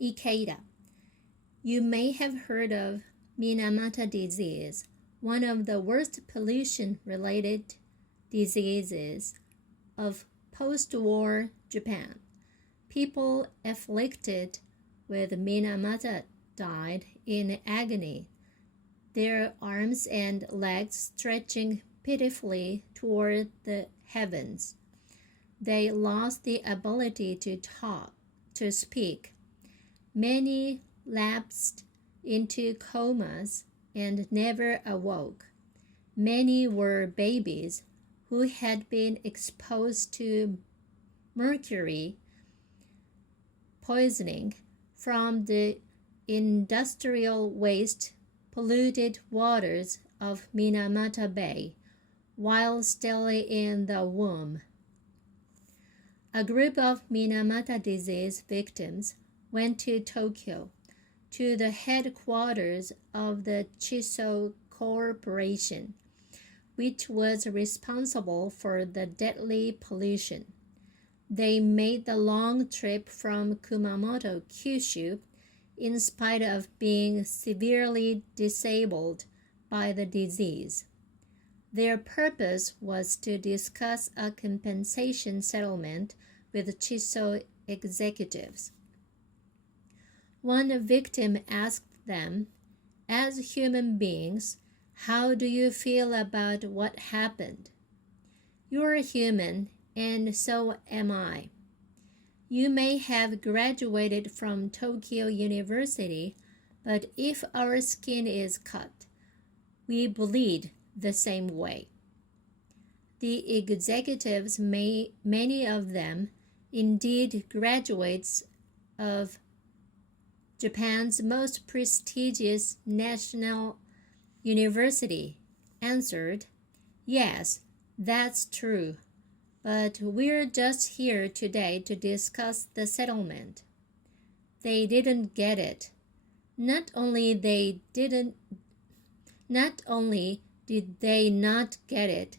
Ikeda. You may have heard of Minamata disease, one of the worst pollution-related diseases of post-war Japan. People afflicted with Minamata died in agony, their arms and legs stretching pitifully toward the heavens. They lost the ability to talk, to speak. Many lapsed into comas and never awoke. Many were babies who had been exposed to mercury poisoning from the industrial waste polluted waters of Minamata Bay while still in the womb. A group of Minamata disease victims went to Tokyo, to the headquarters of the Chiso Corporation, which was responsible for the deadly pollution. They made the long trip from Kumamoto, Kyushu, in spite of being severely disabled by the disease. Their purpose was to discuss a compensation settlement with Chiso executives. One victim asked them, "As human beings, how do you feel about what happened? You're human, and so am I. You may have graduated from Tokyo University, but if our skin is cut, we bleed the same way." The executives, many of them indeed graduates of Japan's most prestigious national university, answered, "Yes, that's true, but we're just here today to discuss the settlement." They didn't get it. Not only did they not get it,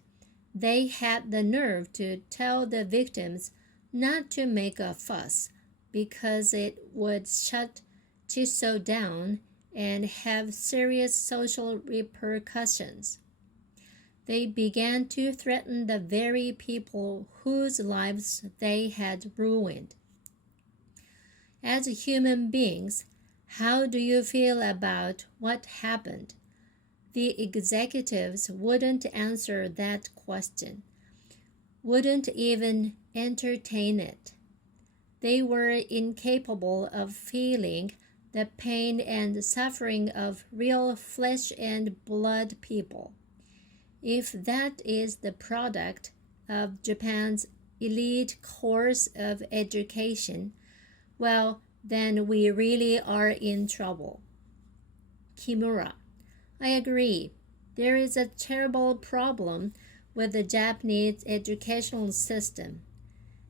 they had the nerve to tell the victims not to make a fuss because it would shut Chiso down and have serious social repercussions. They began to threaten the very people whose lives they had ruined. As human beings, how do you feel about what happened? The executives wouldn't answer that question, wouldn't even entertain it. They were incapable of feeling the pain and suffering of real flesh and blood people. If that is the product of Japan's elite course of education, well, then we really are in trouble. Kimura. I agree. There is a terrible problem with the Japanese educational system.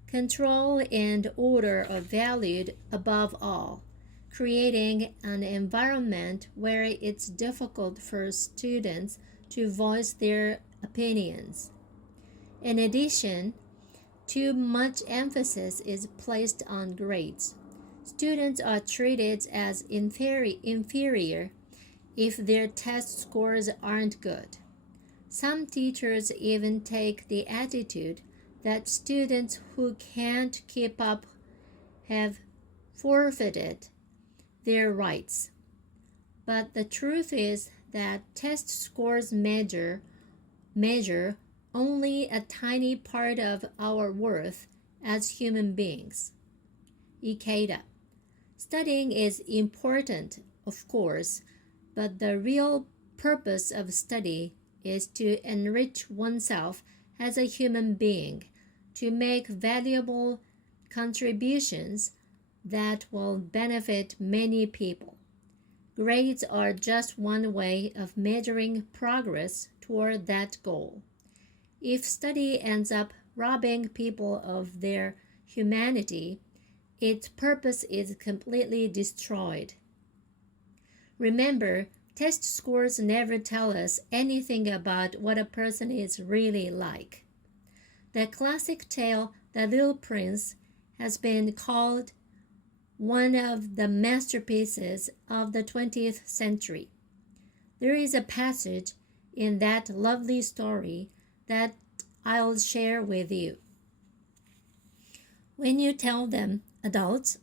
Control and order are valued above all, creating an environment where it's difficult for students to voice their opinions. In addition, too much emphasis is placed on grades. Students are treated as inferior if their test scores aren't good. Some teachers even take the attitude that students who can't keep up have forfeited their rights. But the truth is that test scores measure only a tiny part of our worth as human beings. Ikeda. Studying is important, of course, but the real purpose of study is to enrich oneself as a human being, to make valuable contributions that will benefit many people. Grades are just one way of measuring progress toward that goal. If study ends up robbing people of their humanity, its purpose is completely destroyed. Remember, test scores never tell us anything about what a person is really like. The classic tale, The Little Prince, has been called one of the masterpieces of the 20th century. There is a passage in that lovely story that I'll share with you. When you tell them, adults,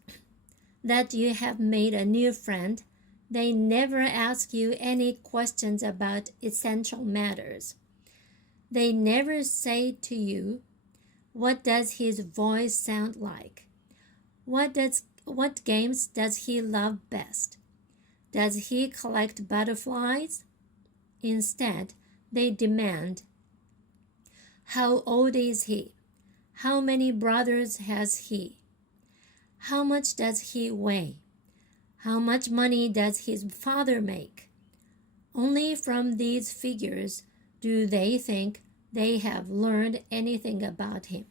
that you have made a new friend, they never ask you any questions about essential matters. They never say to you, what does his voice sound like? What games does he love best? Does he collect butterflies? Instead, they demand, how old is he? How many brothers has he? How much does he weigh? How much money does his father make? Only from these figures do they think they have learned anything about him.